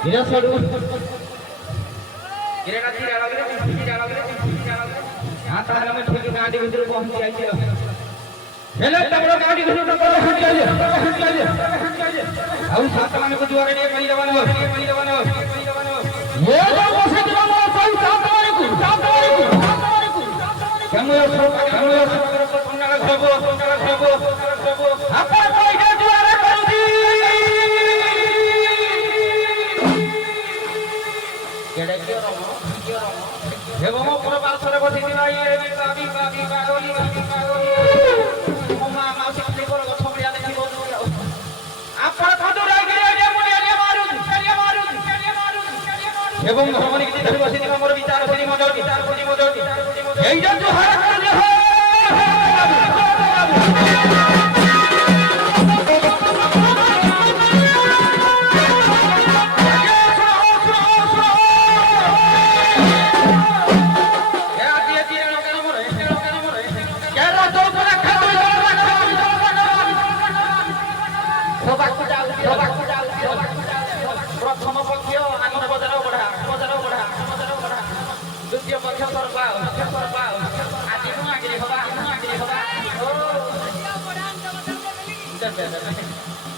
Tidak seru. Antara kami pergi ke adik itu pohon dia aja. Hello, tamu adik itu tak boleh henti aja. Aku saat kami berjuara dia mari lawan. Ya, kamu sedih malu saya saat aku. Kamu yang pernah gabu. Apa kau ini juara kali? Kedai orang. Hebo mo pura balsara basi dinai kabi karoli. Mama mausi kali koro gothomi ane ki bodu. Apa thadu ragi dia maru. Hebo bhramani ki dhari basi dinai mor bichar sini modoti. Ei jantu hara karle ho.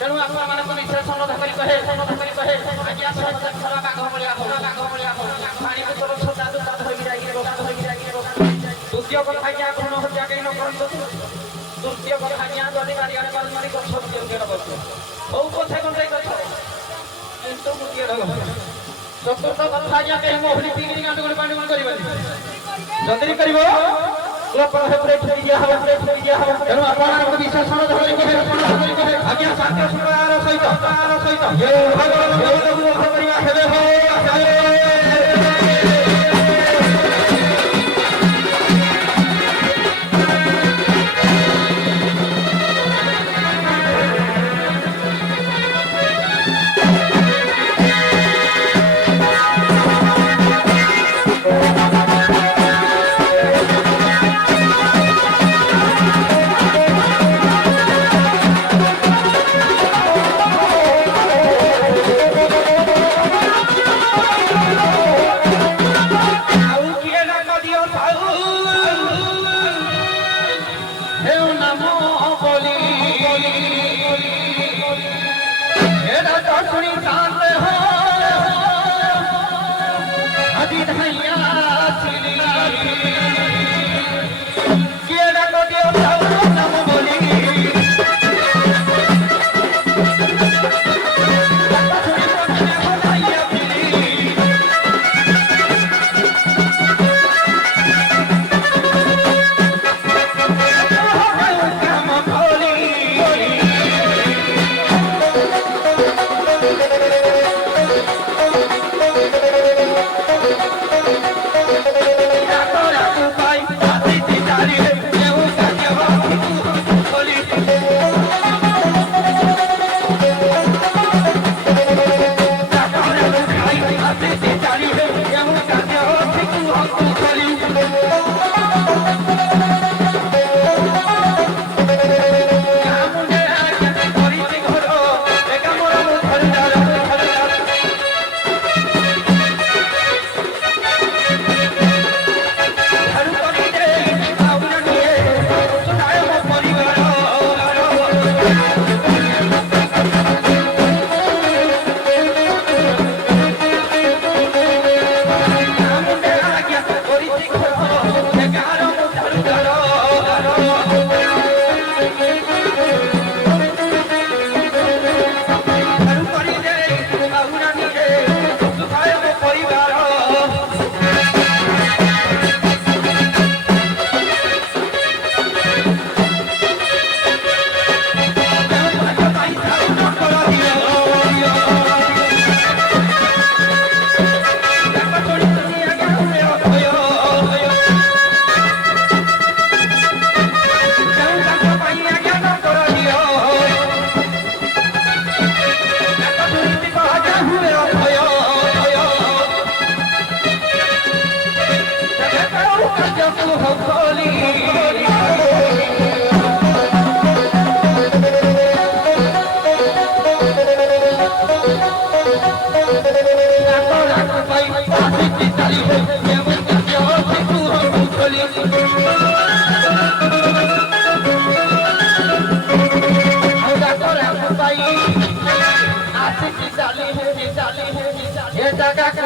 Kalau aku mana pun bisa sono dah kali kah. Aja sono dah sono bak kau mulia. Hari itu terus sudah tu tak lagi. Tujuh kau hanya aku nak jaga ini orang tu. Tujuh kau hanya jadi karya kalau mari kau sono dia kena bos. Oh kau saya kau itu mungkin dah. Doktor tu kau hanya kau mau beli tinggi dengan tu kau pandang kau ribu. Jadi kau ribu. Kalau pernah break dia. Kalau apa orang bisa sono dah kali kah. Aja santai sudah arah saita. Yo, kalau berikan hebe ho.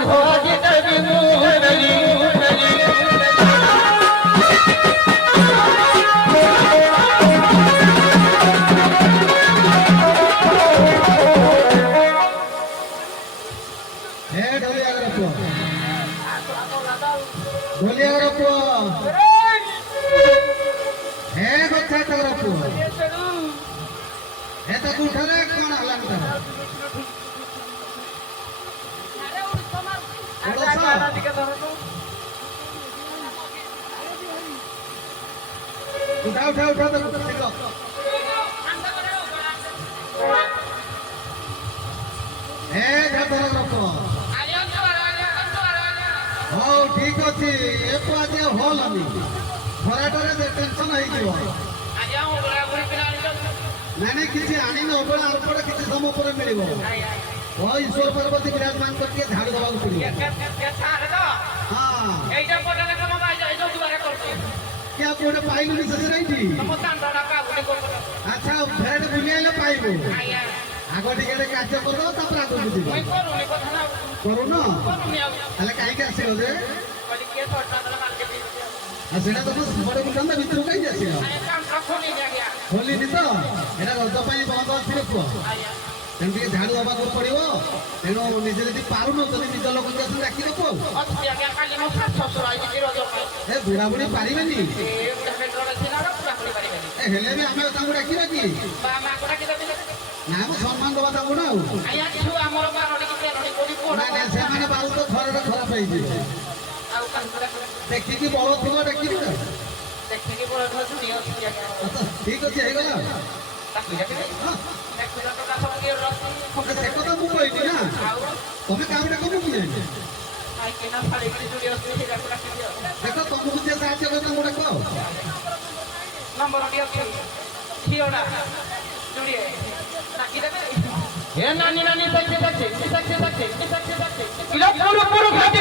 ଭୋଜି ଦେବି ମୁଁ ନେଲି ढोलिया पुआ हे गोछा तोरा पुआ हे तो उठरे कोन हलन कर उठा उठा उठा तो शीघ्र हे धर पुआ हो ठीक अच्छी ए पुआ जे होल अमी खराटरे जे टेंशन होई जीव आजा ओबळा गुरी पिलानी नाने किछि आनी न ओबळा अल्पडा किछि समय पर मिलिबो ओ ईश्वर पार्वती विराजमान करके झाड़ दबा को पड़िबो के थारे तो हां एटा पटले कम बाई जाई जो दुआरे करती क्या कोडे पाइलु नि ससे रहिटी हम तांडा का गुडी को अच्छा फेड बुलियाले पाइबो आया आगो टिके कार्य कर दो तापर आगो बुझिबो मैं करूनी कथा ना करूनो करूनी आ ताले काई के आसिलो रे कली के तोटा दला मार्केट आ सेटा तो बड़ बुझंदा भितर काई जे आसिलो काम रखोनी गया होली नि तो एटा रज पई बंद अछि को आया तेणु झाड़ू दबा को पड़ो तेणु निजे यदि पारुन जदि निज लोक जी डाकी देबो अच्छी आगे खाली मो ससुर आई कि रज ए बुढ़ा बुढ़ी पारिबेनी ए बुढ़ा पेट्रोल छिना पूरा पूरी पारिबेनी ए हेले भी आमे तांगु डाकिबा की बा मा को डाकी देबे ना हम सम्मान दबा तांगु ना आया छु हमर बारडी कि पेरडी कोडी कोड ना ना से माने बाउ तो घरर खराब होई जे आ कान को देखि की बळ थिबो डाकिबी ना देखि कि बळ घर सुनी अच्छी आगे ठीक अछि हे गला ताकि डाकी हां एक किलो का सब के रस से কথা মু কইছি না তুমি কামটা কমু কি জানি आई के ना फाड़ी की जुड़ी अच्छी से डाकी दियो দেখো তুমি যে সাহায্য করতে মোড়ে কো नंबर दियो कि छियोडा जुड़ी डाकी देबे हे नानी नानी देखे देखे देखे देखे देखे देखे किलो पुरु घाटी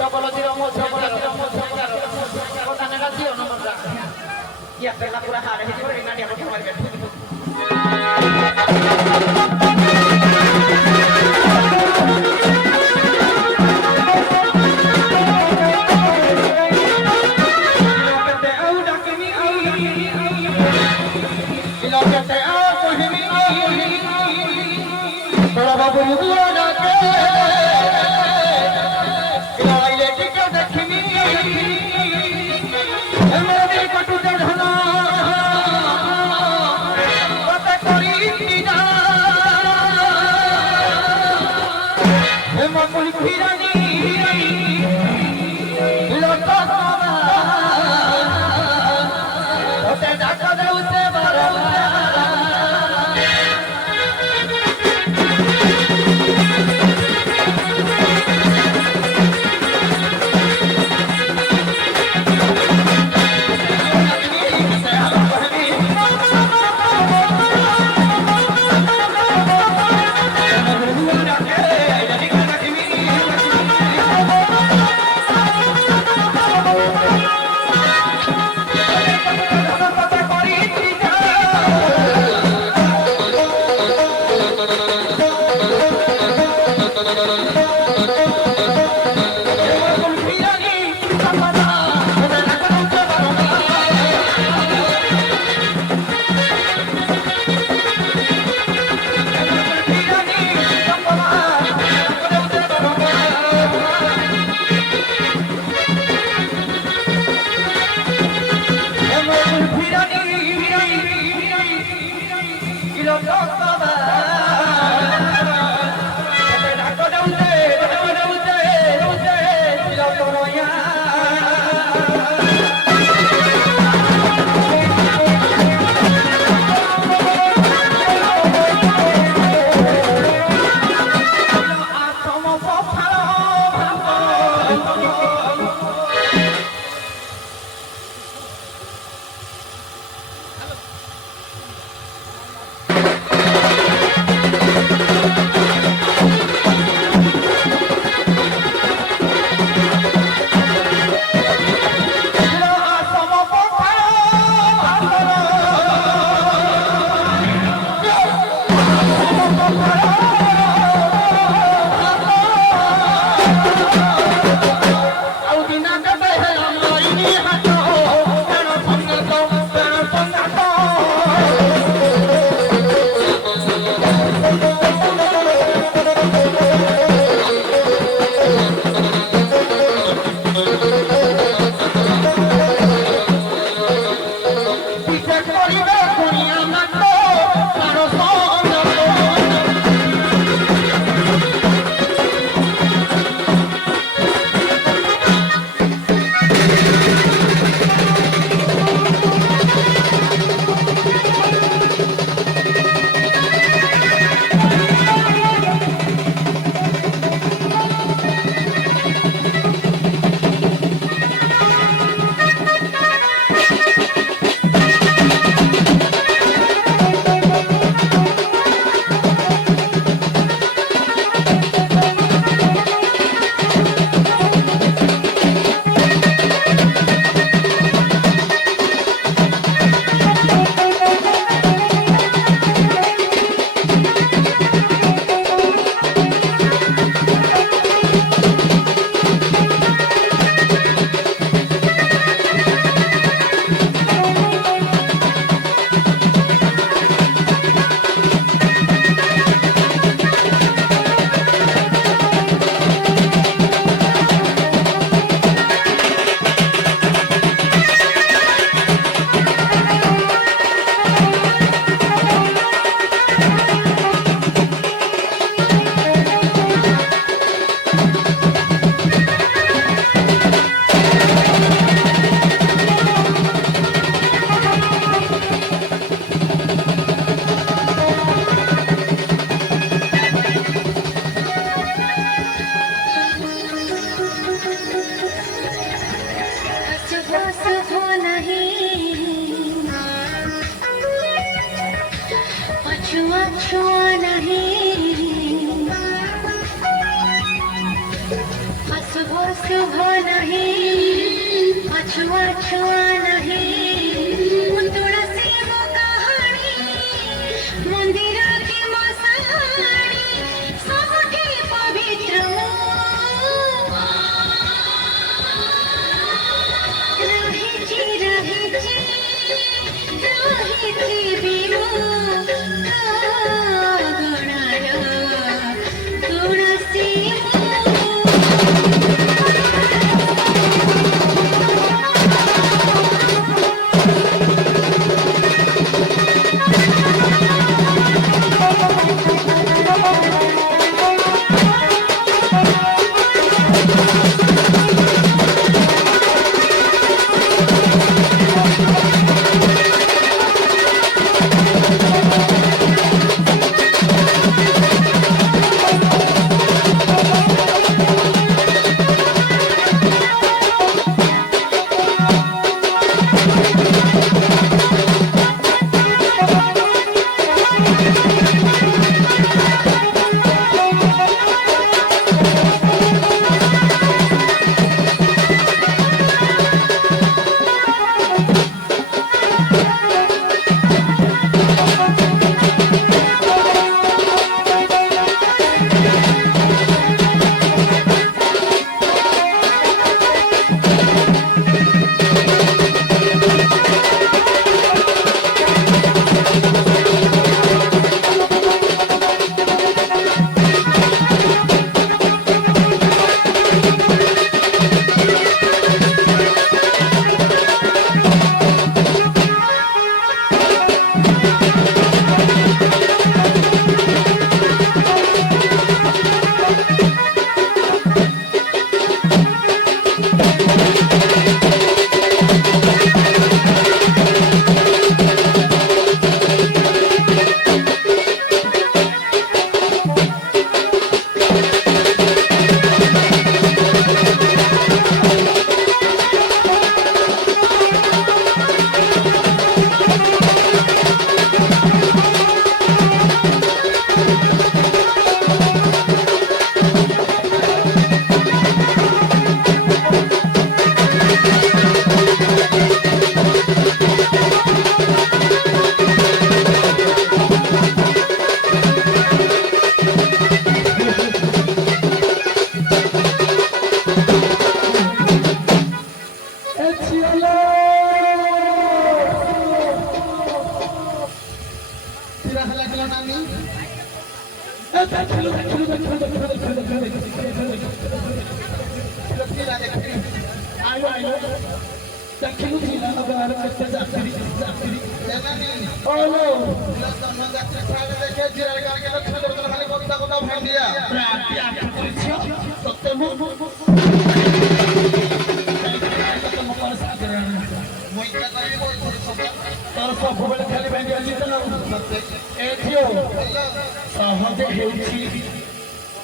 डबल जीरो मो कोटा नेगा दियो नंबर रा या पेला पूरा हारे हे जो एना दिया को मार छुआ नहीं हसबो शुभ नहीं अछुआ छुआ नहीं तुलसी वो कहानी मंदिर की मसाणी सबके पवित्र रहिची बिनु गणाय तुलसी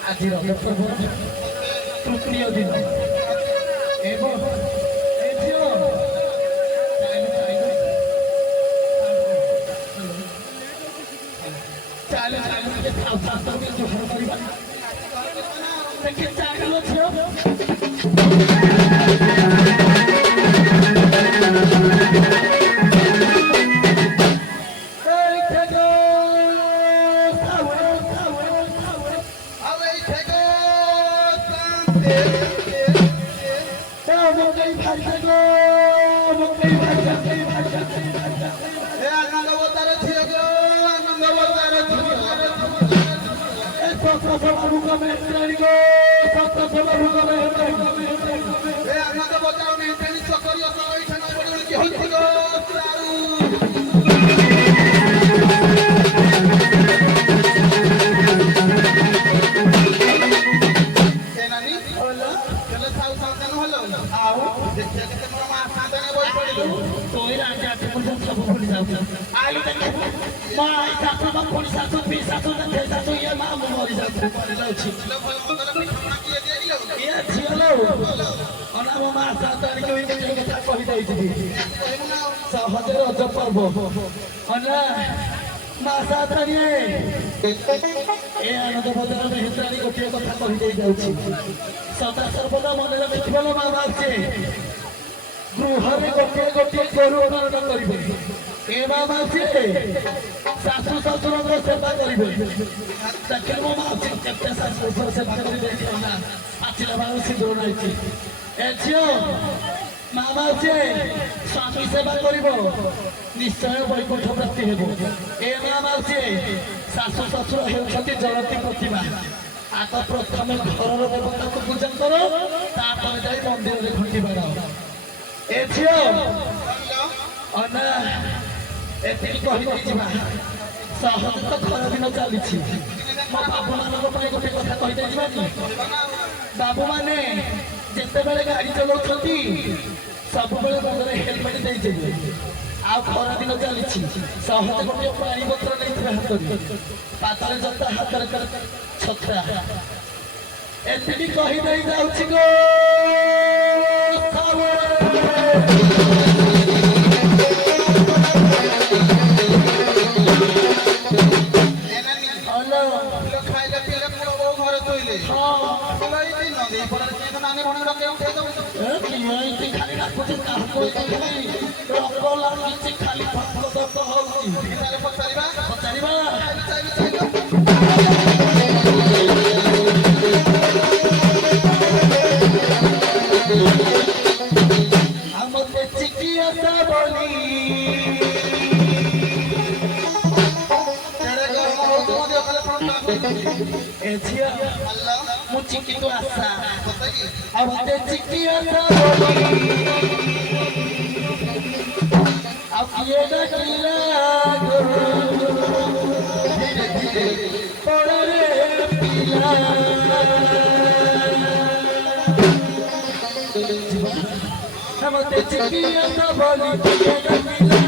आज तृतीय दिन चाल ମାସାତାରିଏ ଏ ଆନନ୍ଦ ବଦଳରେ ହେତ୍ରାଣୀ ଗୋଟିଏ କଥା କହିଦେଇ ଯାଉଛି ସଦା ସର୍ବଦା ମନେ ରଖିଥିବ ମା ବାପେ ଗୃହରେ ଗୋଟିଏ ଗୋଟିଏ ଗୋରୁ ପାଳନ କରିବେ ଏ ମା ମାଉସୀ ଶାଶୁ ଶ୍ୱଶୁରଙ୍କ ସେବା କରିବେ ଦେଖିଲେ ମୋ ମାଉସୀ କେତେ ଶାଶୁ ଶ୍ୱଶୁର ସେବା କରିବେ ନା ଆସିଲା ବେଳକୁ ସିନ୍ଦୁର ରହିଛି ଏ ଝିଅ ମା ମାଉସୀ ସ୍ୱାମୀ ସେବା କରିବ ନିଶ୍ଚୟ ବୈକୁଣ୍ଠ ପ୍ରାପ୍ତି ହେବ ଏ ମା ମାଉସୀ ଶାଶୁ ଶ୍ୱଶୁର ହେଉଛନ୍ତି ଜଳନ୍ତି ପ୍ରତିମା ଆଗ ପ୍ରଥମେ ଘରର ଦେବତାକୁ ପୂଜା କର ତାପରେ ଯାଇ ମନ୍ଦିରରେ ଘଣ୍ଟି ବାଡ଼ାଅ ଏ ଝିଅ ଅନା ଏତିକି କହିଦେଇ ଯିବା ସହଜ ତ ଖରା ଦିନ ଚାଲିଛି ମୋ ବାବୁମାନଙ୍କ ପାଇଁ ଗୋଟେ କଥା କହିଦେଇ ଯିବାନି ବାବୁମାନେ ଯେତେବେଳେ ଗାଡ଼ି ଚଲାଉଛନ୍ତି ସବୁବେଳେ ମୁଣ୍ଡରେ ହେଲମେଟ ଦେଇଯିବେ ଆଉ ଖରା ଦିନ ଚାଲିଛି ସହଜ ଗୋଟିଏ ପାଣି ବୋତଲ ନେଇଥିବେ ହାତରେ ପାଦରେ ଜୋତା ହାତରେ ଛତ୍ରା ଏତିକି କହିଦେଇ ଯାଉଛି ଗୋ ଖାଇଲେ ପିଇଲେ ପୁଅ ବୋଉ ଘରେ ଶୋଇଲେ ନଦୀ ପଡ଼ରେ କିଏ ତ ନାନୀ ଭଣୀ ରଖେ ଉଠେଇ ଦଉଛି ଖାଲି ଡାକୁଛି କାହାକୁ ରଙ୍ଗ ଲାଗୁଛି ଖାଲି ଫକ ଦର୍ଦ ହଉଛି ତାହେଲେ ପଚାରିବା ପଚାରିବା ଆଉ ମତେ ଚିକି ଆଶା ବୋଲି ଏ ଝିଅ ମୁଁ ଚିକି ତୁ ଆଶା ଆଉ ମତେ ଚିକି ଆଶା ବୋଲି ଆଉ କିଏ ଡାକିଲା ପଡ଼ରେ ପିଲା ମତେ ଚିକି ଆଶା ବୋଲି କିଏ ଡାକିଲା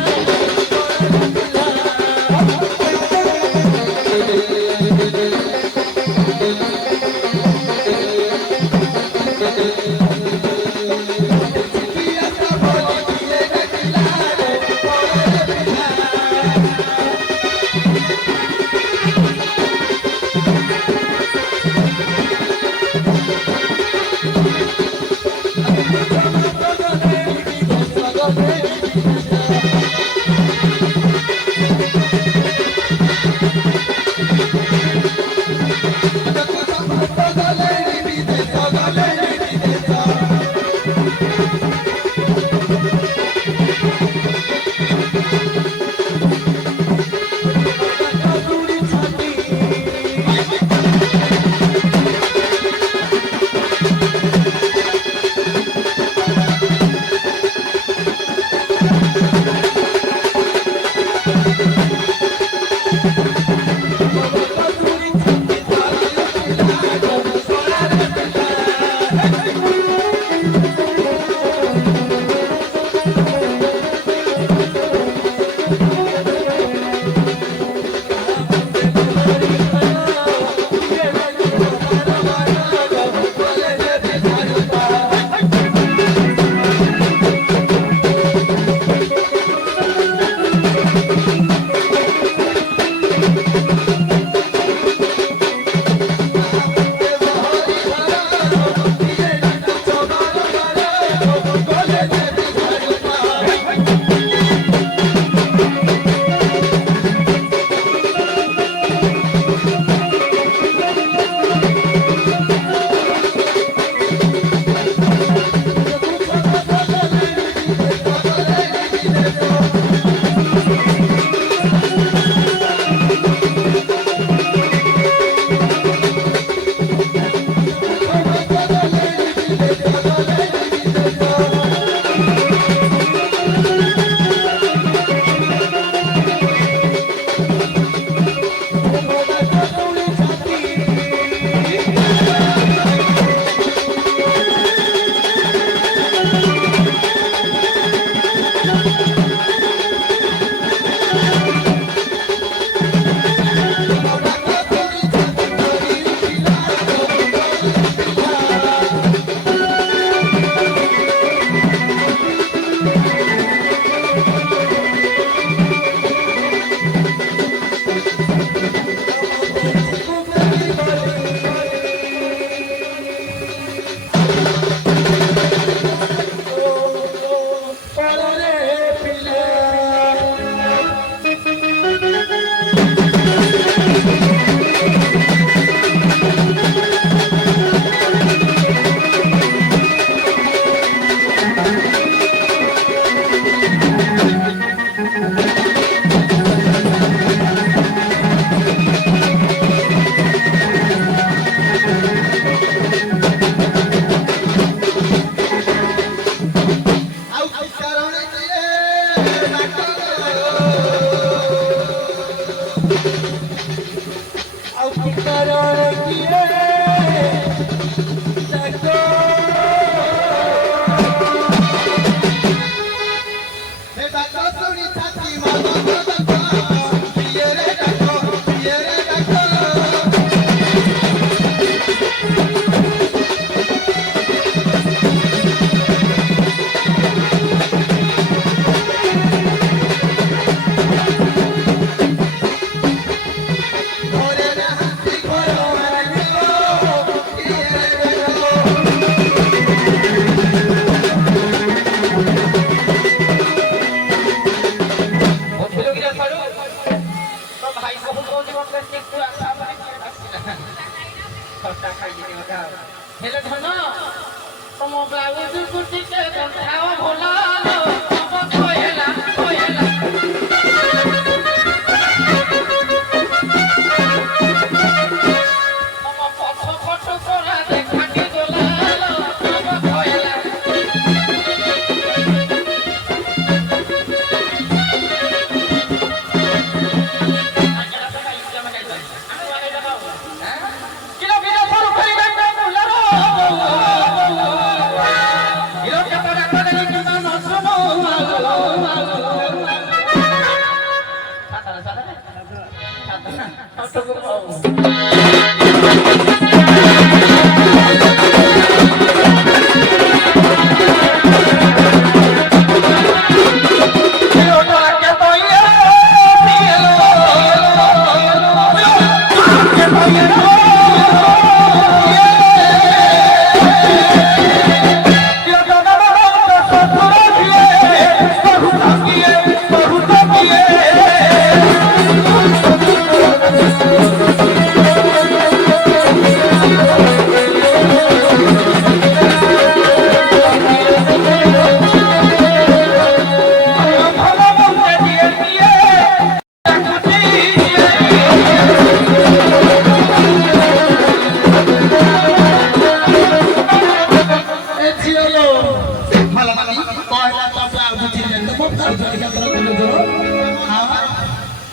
ହେଲେ ଧନ ତମ ବ୍ଲାଉଜକୁ ଟିକେ କଣ୍ଠାଅ ଭଲାଲୋ ତମ କହିଲା ତମ ପଛ ପଛ କରା ଦେଖାଟି ଗଲାଲୋ ତମ କହିଲା কিলো বিনা পর করি গাইতে মুলারো হিরো কেটা ডাক্তার দেলি কিনা নসমো সাতারে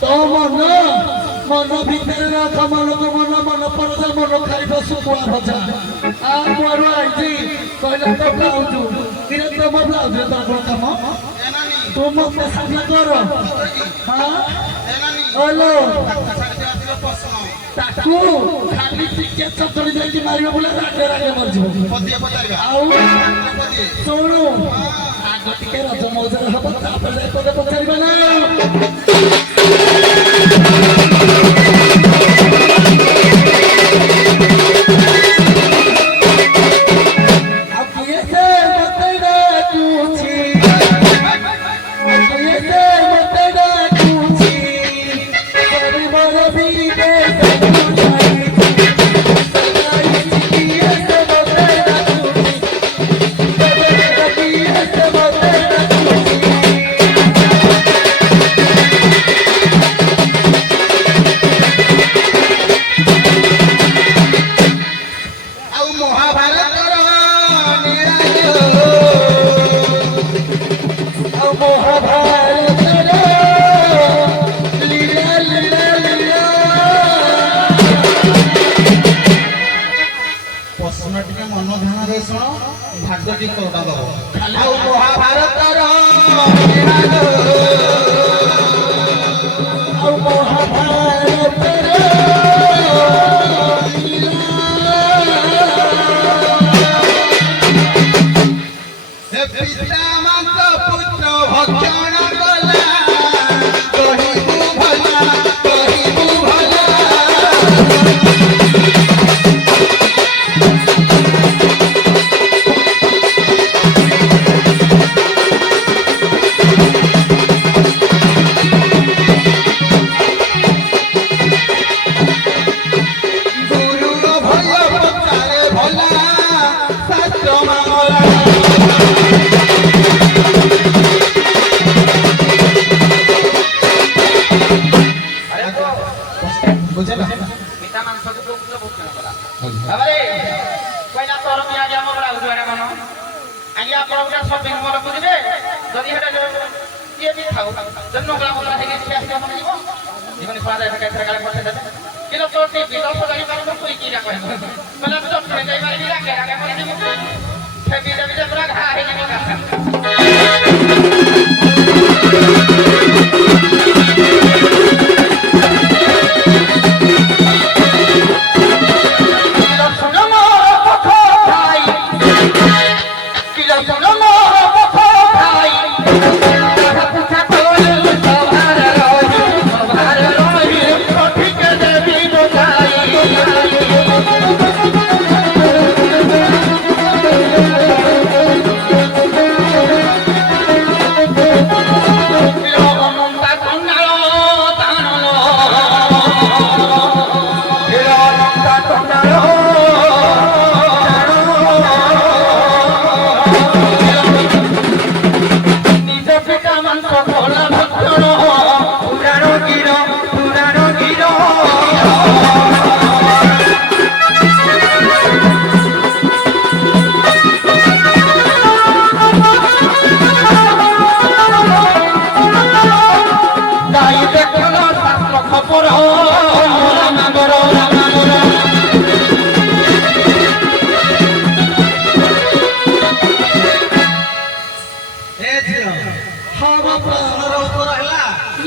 तो मन भितर रख मन को मन परदा मन खाइब सुकुआ भजा आ मोर आइजी कहला तो ब्लाउज किरे तो मो ब्लाउज तो बड़ काम तू मते साथी कर हां हेलो ताकू खाली टिके चतरी जाई मारियो बोला रागे रागे मर जिवो पतिया पतारिबा आउ सोनु आगो टिके रज मौजर हब तापर जाई पदे पतारिबा ना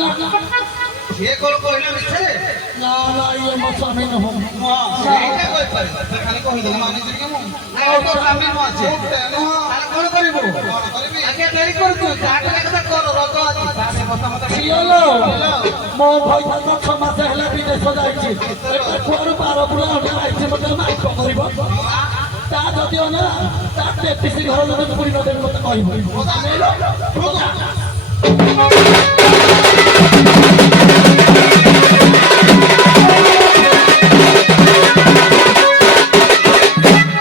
ସିଏ କଣ କହିଲା ମିଛେ ନା ନା ଇଏ ମୋ ସ୍ୱାମୀ ନୁହଁ। ସେଇଟା କହିପାରିବ ସେ ଖାଲି କହିଦେଲା ମାନିଛି କି ମୁଁ ଆଉ ତ ସ୍ୱାମୀ ନୁହଁ ଅଛି କଣ କରିବୁ ଆଜ୍ଞା ଡେରି କରୁଛୁ ଚାଟ କଥା କର ରଜ ଅଛି ଝିଅଲୋ ମୋ ଭାଇଟା ତ 6 ମାସ ହେଲା ବିଦେଶ ଯାଇଛି। ଏବେ କୁଆଡୁ 12 ବୁଲା ଅଣ୍ଡା ଆଇଛି ମତେ ମାଇକ କରିବ। ତା ଯଦି ଅନା ତା 33 ଘର ଯଦି ପୁରୀ ନଦେବି ମତେ କହିବ।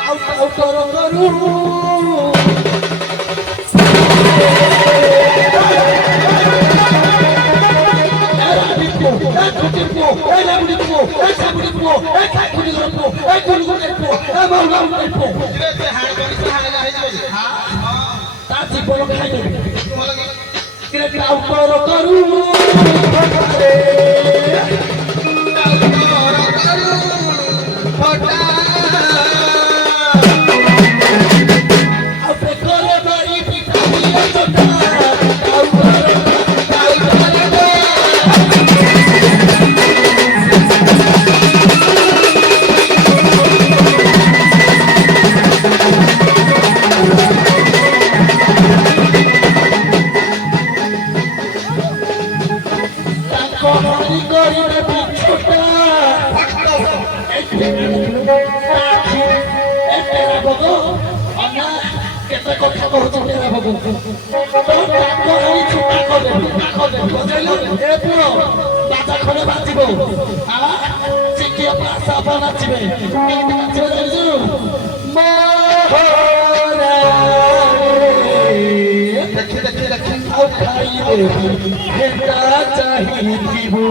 ଆଉ କର କରୁ ତା ଜୀବନ ଖାଇଦେବି କରୁ କେତେ କଥା କହୁଛୁ ତେରା ବାବୁ ବାଜା ଖଣ୍ଡେ ବାଜିବ ଚିକିଆ ସାପ ନାଚିବେ ନାଚିବେ ଜାଣିଛୁ ଆଉ ଖାଇବେ ହେଟା ଚାହିଁଥିବୁ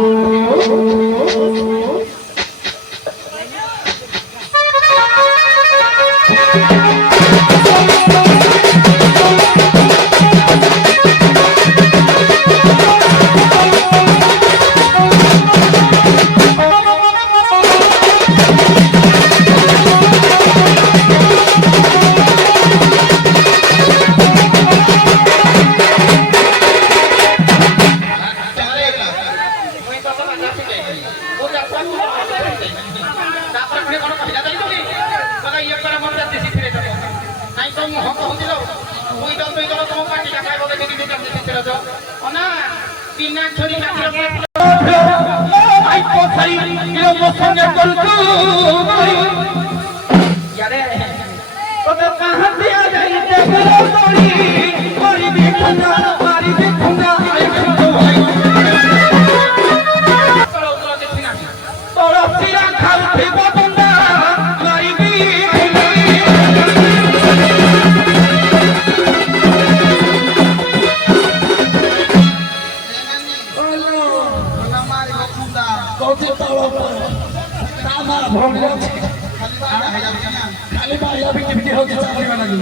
ଖାଲି ବାଇଆ ବିଟି ବିଟି ହଉଛି ଚାକିରି ଲାଗି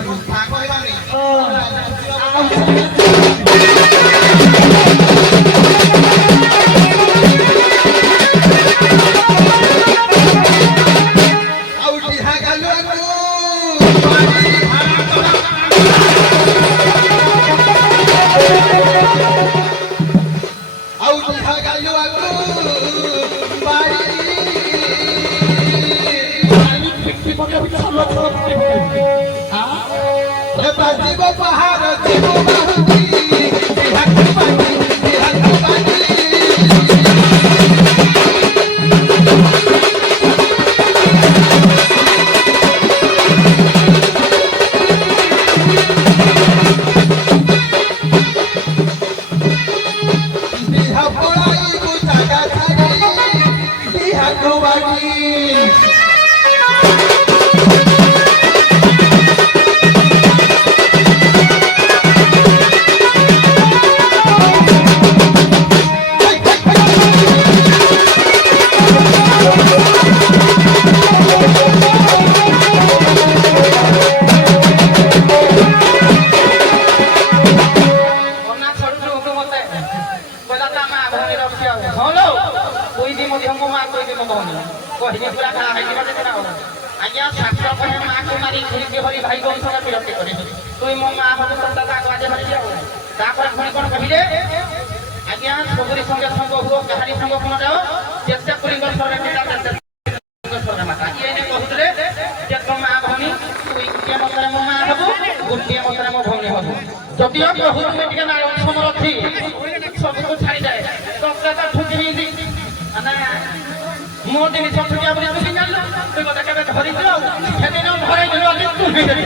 Jibo pahara, jibo bahuti, dihaku bani, dihaku bani. Dihaku bani, jaga sari, dihaku bani. ଆଜ୍ଞା ସବୁରି ସଙ୍ଗେ ସଙ୍ଗ ହୁଅ କାହାରି ସଙ୍ଗ କୋଣ ଯାଅ ଯେତେ କୁଲିଙ୍ଗ ସ୍ୱରରେ ପିଲା ତେତେ କୁଲିଙ୍ଗ ସ୍ୱରରେ ମାତା ଇଏ ଏଇନେ କହୁଥିଲେ ଯେ ତୋ ମା ଭଉଣୀ ତୁ ଗୋଟିଏ ମତରେ ମୋ ମା ହବୁ ଗୋଟିଏ ମତରେ ମୋ ଭଉଣୀ ହବୁ ଯଦିଓ କହୁଥିଲେ ଟିକେ ନାଳ ସମର ଅଛି ସବୁକୁ ଛାଡ଼ିଯାଏ ତତେ ତ ଠୁକି ହିଁଦି ମାନେ ମୋ ଜିନିଷ ଠୁକିଆ ବୋଲି ତୁ ଜାଣିଲୁ ତୁ ମୋତେ କେବେ ଧରିଥିଲ ସେଦିନ ଧରେଇ ଦେଲୁ ଆଜି ତୁ ହେଇଦେଲି